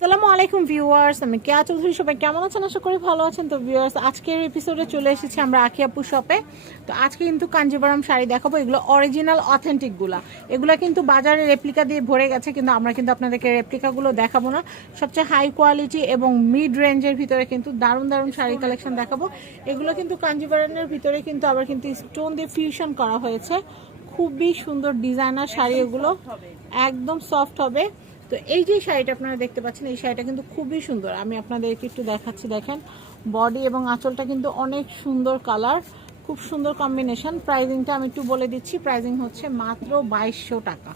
আসসালামু আলাইকুম ভিউয়ার্স, আমি কেয়া চৌধুরী, সবাই কেমন আছেন? আশা করি ভালো আছেন। তো ভিউয়ার্স, আজকের এপিসোডে চলে এসেছি আমরা আকিয়াপুর শপে তো আজকে কিন্তু কাঞ্জিবরম শাড়ি দেখাবো, এগুলো অরিজিনাল অথেন্টিকগুলা এগুলো কিন্তু বাজারে রেপ্লিকা দিয়ে ভরে গেছে, কিন্তু আমরা কিন্তু আপনাদেরকে রেপ্লিকাগুলো দেখাবো না। সবচেয়ে হাই কোয়ালিটি এবং মিড রেঞ্জের ভিতরে কিন্তু দারুণ দারুণ শাড়ি কালেকশন দেখাবো। এগুলো কিন্তু কাঞ্জিবরমের ভিতরে কিন্তু আবার কিন্তু স্টোন দিয়ে ফিউশন করা হয়েছে। খুবই সুন্দর ডিজাইনার শাড়ি এগুলো। একদম সফট হবে। তো এই যে শাড়িটা আপনারা দেখতে পাচ্ছেন, এই শাড়িটা কিন্তু খুবই সুন্দর। আমি আপনাদেরকে একটু দেখাচ্ছি, দেখেন। বডি এবং আঁচলটা কিন্তু অনেক সুন্দর কালার খুব সুন্দর কম্বিনেশন প্রাইজিংটা আমি একটু বলে দিচ্ছি প্রাইজিং হচ্ছে মাত্র বাইশশো টাকা।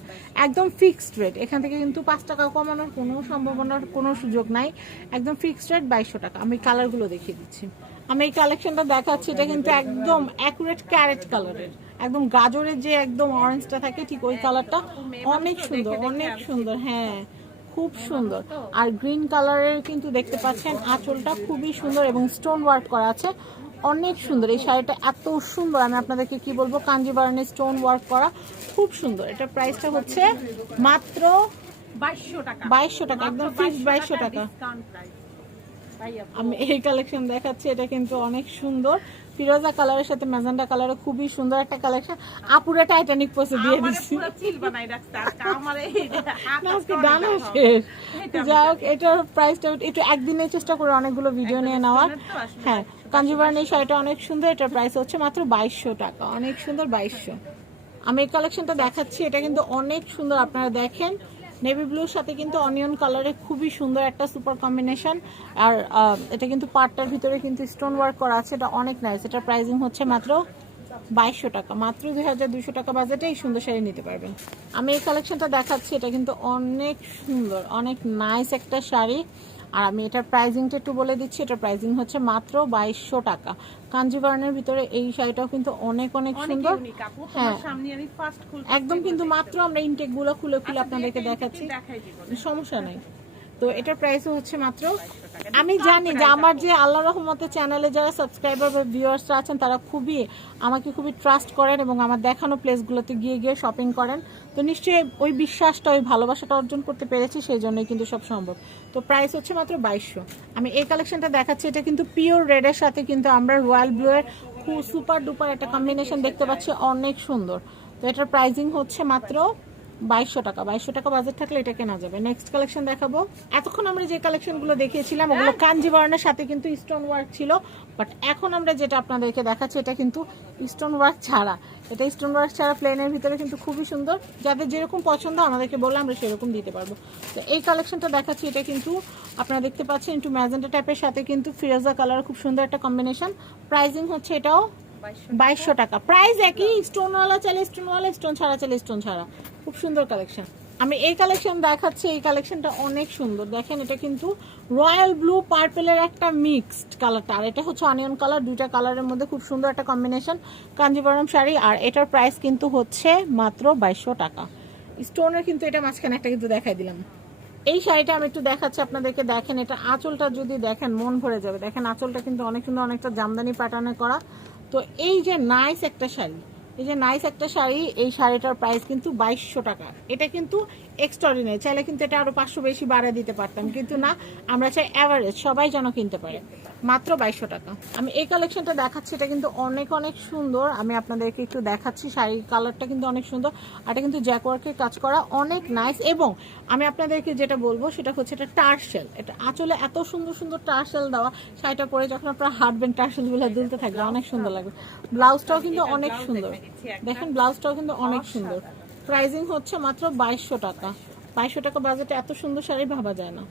একদম ফিক্সড রেট এখান থেকে কিন্তু পাঁচ টাকা কমানোর কোনো সম্ভাবনার কোনো সুযোগ নাই। একদম ফিক্সড রেট বাইশশো টাকা। আমি কালারগুলো দেখিয়ে দিচ্ছি। আমি এই কালেকশনটা দেখাচ্ছি এটা কিন্তু একদম অ্যাকুরেট ক্যারেট কালারের একদম গাজরের যে একদম অরেঞ্জটা থাকে ঠিক ওই কালারটা অনেক সুন্দর অনেক সুন্দর হ্যাঁ খুব সুন্দর। আর গ্রিন কালারের কিন্তু দেখতে পাচ্ছেন আঁচলটা খুবই সুন্দর এবং স্টোন ওয়ার্ক করা আছে অনেক সুন্দর। এই শাড়িটা এত সুন্দর আমি আপনাদেরকে কি বলব কাঞ্জিবারনের স্টোন ওয়ার্ক করা খুব সুন্দর। এটা প্রাইসটা হচ্ছে মাত্র বাইশশো টাকা। বাইশশো টাকা একদম ফিক্সড বাইশশো টাকা ডিসকাউন্ট প্রাইস তাই আপু। আমি এই কালেকশন দেখাচ্ছি এটা কিন্তু অনেক সুন্দর। ফিরোজা কালারের সাথে ম্যাজেন্ডা কালারে খুবই সুন্দর একটা কালেকশন আপুরা টাইটানিক পোসে দিয়ে দিচ্ছি গানও শেষ। যাই হোক এটার প্রাইসটা একটু একদিনের চেষ্টা করে অনেকগুলো ভিডিও নিয়ে নেওয়ার। হ্যাঁ কাঞ্জিবারন এই শাড়িটা অনেক সুন্দর এটার প্রাইস হচ্ছে মাত্র বাইশশো টাকা। অনেক সুন্দর বাইশশো। আমি এই কালেকশনটা দেখাচ্ছি এটা কিন্তু অনেক সুন্দর আপনারা দেখেন। নেভি ব্লুর সাথে কিন্তু অনিয়ন কালারে খুবই সুন্দর একটা সুপার কম্বিনেশন আর এটা কিন্তু পার্টটার ভিতরে কিন্তু স্টোন ওয়ার্ক করা আছে, এটা অনেক নাইস এটা প্রাইজিং হচ্ছে মাত্র বাইশশো টাকা। মাত্র দুই হাজার দুশো টাকা বাজেটে এই সুন্দর শাড়ি নিতে পারবেন। আমি এই কালেকশনটা দেখাচ্ছি, এটা কিন্তু অনেক সুন্দর, অনেক নাইস একটা শাড়ি। আর আমি এটার প্রাইজিংটা একটু বলে দিচ্ছি এটার প্রাইজিং হচ্ছে মাত্র বাইশশো টাকা। কাঞ্জিবরণের ভিতরে এই শাড়িটাও কিন্তু অনেক অনেক সুন্দর। হ্যাঁ। একদম কিন্তু মাত্র আমরা ইনটেকগুলো খুলে খুলে আচ্ছা, আপনাদেরকে দেখাচ্ছি। সমস্যা নাই। তো এটার প্রাইস হচ্ছে মাত্র আমি জানি যে আমার যে আল্লাহ রহমতের চ্যানেলে যারা সাবস্ক্রাইবার বা ভিউয়ার্সরা আছেন, তারা খুবই আমাকে খুবই ট্রাস্ট করেন এবং আমার দেখানো প্লেসগুলোতে গিয়ে গিয়ে শপিং করেন। তো নিশ্চয়ই ওই বিশ্বাসটা, ওই ভালোবাসাটা অর্জন করতে পেরেছি, সেই জন্যই কিন্তু সব সম্ভব। তো প্রাইস হচ্ছে মাত্র বাইশশো। আমি এই কালেকশনটা দেখাচ্ছি, এটা কিন্তু পিওর রেডের সাথে কিন্তু আমরা রয়্যাল ব্লু এর খুব সুপার ডুপার একটা কম্বিনেশন দেখতে পাচ্ছি, অনেক সুন্দর। তো এটার প্রাইজিং হচ্ছে মাত্র বাইশশো টাকা। বাইশশো টাকা বাজেট থাকলে এটা কেনা যাবে। নেক্সট কালেকশন দেখাবো। এতক্ষণ আমরা যে কালেকশনগুলো দেখিয়েছিলাম ওগুলো কাঞ্জিবরণের সাথে কিন্তু স্টোন ওয়ার্ক ছিল। বাট এখন আমরা যেটা আপনাদেরকে দেখাচ্ছি এটা কিন্তু স্টোন ওয়ার্ক ছাড়া। এটা স্টোন ওয়ার্ক ছাড়া প্লেনের ভিতরে কিন্তু খুবই সুন্দর। যাদের যেরকম পছন্দ আমাদেরকে বললে আমরা সেরকম দিতে পারব। তো এই কালেকশনটা দেখাচ্ছি এটা কিন্তু আপনারা দেখতে পাচ্ছেন একটু ম্যাজেন্টা টাইপের সাথে কিন্তু ফিরোজা কালার খুব সুন্দর একটা কম্বিনেশন প্রাইজিং হচ্ছে এটাও বাইশশো টাকা। প্রাইস একই স্টোনওয়ালা চাইলে স্টোনওয়ালা স্টোন ছাড়া চাইলে স্টোন ছাড়া। খুব সুন্দর কালেকশন আমি এই কালেকশন দেখাচ্ছি, এই কালেকশনটা অনেক সুন্দর। দেখেন, এটা কিন্তু রয়্যাল ব্লু পার্পেলের একটা মিক্সড কালারটা আর এটা হচ্ছে অনিয়ন কালার দুইটা কালারের মধ্যে খুব সুন্দর একটা কম্বিনেশন কাঞ্জিবরম শাড়ি। আর এটার প্রাইস কিন্তু হচ্ছে মাত্র বাইশশো টাকা। স্টোনের কিন্তু এটা মাঝখানে একটা কিন্তু দেখাই দিলাম। এই শাড়িটা আমি একটু দেখাচ্ছি আপনাদেরকে। দেখেন, এটা আঁচলটা যদি দেখেন, মন ভরে যাবে। দেখেন, আঁচলটা কিন্তু অনেক সুন্দর, অনেকটা জামদানি প্যাটার্নে করা। তো এই যে নাইস একটা শাড়ি, এই যে নাইস একটা শাড়ি, এই শাড়িটার প্রাইস কিন্তু বাইশশো টাকা। এটা কিন্তু এক্সট্রাডিনারি চাইলে কিন্তু এটা আরও পাঁচশো বেশি বাড়িয়ে দিতে পারতাম। কিন্তু না, আমরা চাই অ্যাভারেজ সবাই যেন কিনতে পারে। মাত্র বাইশশো টাকা। আমি এই কালেকশনটা দেখাচ্ছি এটা কিন্তু অনেক অনেক সুন্দর। আমি আপনাদেরকে একটু দেখাচ্ছি শাড়ির কালারটা কিন্তু অনেক সুন্দর। আর এটা কিন্তু জ্যাকওয়ার্কের কাজ করা অনেক নাইস এবং আমি আপনাদেরকে যেটা বলব সেটা হচ্ছে এটা টার্সেল এটা আঁচলে এত সুন্দর সুন্দর টার্সেল দেওয়া শাড়িটা পরে যখন আপনারা হাঁটবেন টার্সেলগুলো দুলতে থাকবে অনেক সুন্দর লাগবে। ব্লাউজটাও কিন্তু অনেক সুন্দর। দেখেন ব্লাউজটাও কিন্তু অনেক সুন্দর। প্রাইজিং হচ্ছে মাত্র বাইশশো টাকা। বাইশশো টাকা বাজেটে এত সুন্দর শাড়ি ভাবা যায় না।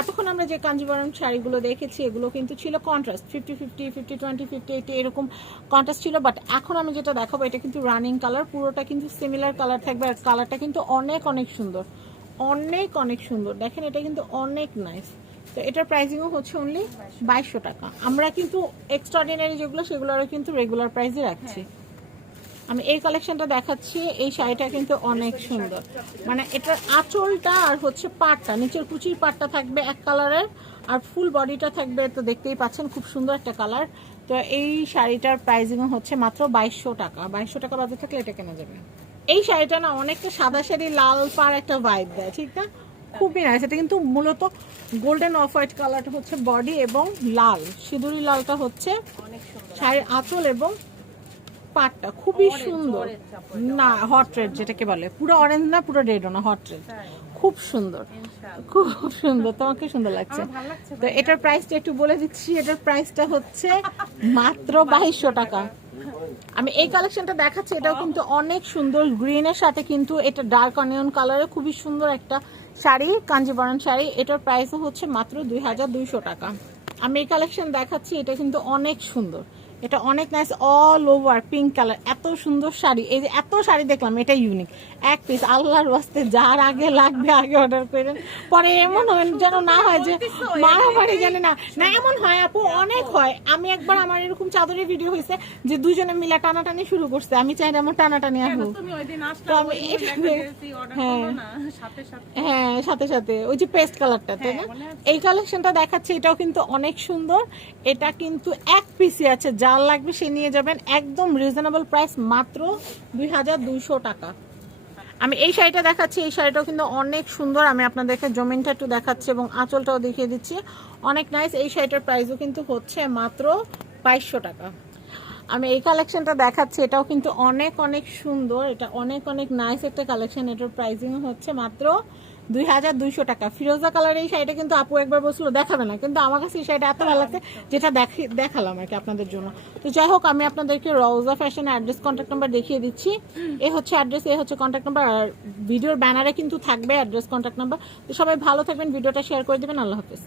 এতক্ষণ আমরা যে কাঞ্জিবরম শাড়িগুলো দেখেছি, এগুলো কিন্তু ছিল contrast fifty fifty fifty twenty fifty eighty এরকম কন্ট্রাস্ট ছিল বাট এখন আমি যেটা দেখাবো, এটা কিন্তু রানিং কালার পুরোটা কিন্তু সিমিলার কালার থাকবে, আর কালারটা কিন্তু অনেক অনেক সুন্দর, অনেক অনেক সুন্দর। দেখেন, এটা কিন্তু অনেক নাইস তো এটার প্রাইসিংও হচ্ছে অনলি বাইশশো টাকা। আমরা কিন্তু এক্সট্রাঅর্ডিনারি যেগুলো সেগুলোরও কিন্তু রেগুলার প্রাইসে রাখছি। আমি এই কালেকশনটা দেখাচ্ছি এই শাড়িটা কিন্তু অনেক সুন্দর। মানে এটার আঁচলটা আর হচ্ছে পাটটা নিচের কুচির পাটটা থাকবে এক কালারের আর ফুল বডিটা থাকবে তো দেখতেই পাচ্ছেন খুব সুন্দর একটা কালার তো এই শাড়িটার প্রাইসিং হচ্ছে মাত্র বাইশশো টাকা। বাইশশো টাকা বাজে থাকলে এটা কেনা যাবে। এই শাড়িটা না অনেকটা সাদা শাড়ি লাল পাড় একটা ভাইব দেয় ঠিক না? খুবই নাইস এটা কিন্তু মূলত গোল্ডেন অফ হোয়াইট কালারটা হচ্ছে বডি এবং লাল। সিঁদুরি লালটা হচ্ছে শাড়ির আঁচল এবং পাটটা খুবই সুন্দর। না হট রেড যেটাকে বলে। পুরো অরেঞ্জ না পুরো রেডও না হট রেড খুব সুন্দর। খুব সুন্দর তোমাকে সুন্দর লাগছে। তো এটার প্রাইসটা একটু বলে দিচ্ছি। এটার প্রাইসটা হচ্ছে মাত্র বাইশশো টাকা। আমি এই কালেকশনটা দেখাচ্ছি। এটাও কিন্তু অনেক সুন্দর। গ্রিনের সাথে কিন্তু এটা ডার্ক অনিয়ন কালারে খুবই সুন্দর একটা শাড়ি কাঞ্জিবরণ শাড়ি। এটার প্রাইসও হচ্ছে মাত্র দুই হাজার দুইশো টাকা। আমি এই কালেকশন দেখাচ্ছি। এটা কিন্তু অনেক সুন্দর। এটা অনেক nice all over pink colour এত সুন্দর শাড়ি। এই যে এত শাড়ি দেখলাম এটা ইউনিক এক পিস আল্লাহর বাস্তে যার আগে লাগবে আগে অর্ডার করেন। পরে এমন যেন না হয় যে মারামারি জানে না। না এমন হয় আপু অনেক হয়। আমি একবার আমার এরকম চাদরের ভিডিও হয়েছে যে দুজনে মিলে টানাটানি শুরু করছে। আমি চাই না আমার টানাটানি আসব হ্যাঁ। সাথে সাথে। হ্যাঁ সাথে সাথে। ওই যে পেস্ট কালারটা তাই না? হ্যাঁ, আছে। এই কালেকশনটা দেখাচ্ছে এটাও কিন্তু অনেক সুন্দর। এটা কিন্তু এক পিসি আছে যার লাগবে, সে নিয়ে যাবেন একদম রিজনেবল প্রাইস মাত্র দুই হাজার দুইশো টাকা। আমি এই শাড়িটা দেখাচ্ছি, এই শাড়িটাও কিন্তু অনেক সুন্দর। আমি আপনাদেরকে জমিনটা একটু দেখাচ্ছি এবং আঁচলটাও দেখিয়ে দিচ্ছি। অনেক নাইস এই শাড়িটার প্রাইসও কিন্তু হচ্ছে মাত্র বাইশশো টাকা। আমি এই কালেকশনটা দেখাচ্ছি, এটাও কিন্তু অনেক অনেক সুন্দর। এটা অনেক অনেক নাইস একটা কালেকশন এটার প্রাইসিং হচ্ছে মাত্র দুই হাজার দুইশো টাকা। ফিরোজা কালারের এই শাড়িটা কিন্তু আপু একবার বসল দেখাবে না। কিন্তু আমার কাছে এই শাড়িটা এত ভালো লাগছে, যেটা দেখি দেখালাম আর কি আপনাদের জন্য। তো যাই হোক, আমি আপনাদেরকে রওজা ফ্যাশন অ্যাড্রেস কন্ট্যাক্ট নাম্বার দেখিয়ে দিচ্ছি। এ হচ্ছে অ্যাড্রেস এ হচ্ছে কন্ট্যাক্ট নাম্বার আর ভিডিওর ব্যানারে কিন্তু থাকবে অ্যাড্রেস কন্ট্যাক্ট নাম্বার তো সবাই ভালো থাকবেন, ভিডিওটা শেয়ার করে দেবেন। আল্লাহ হাফেজ।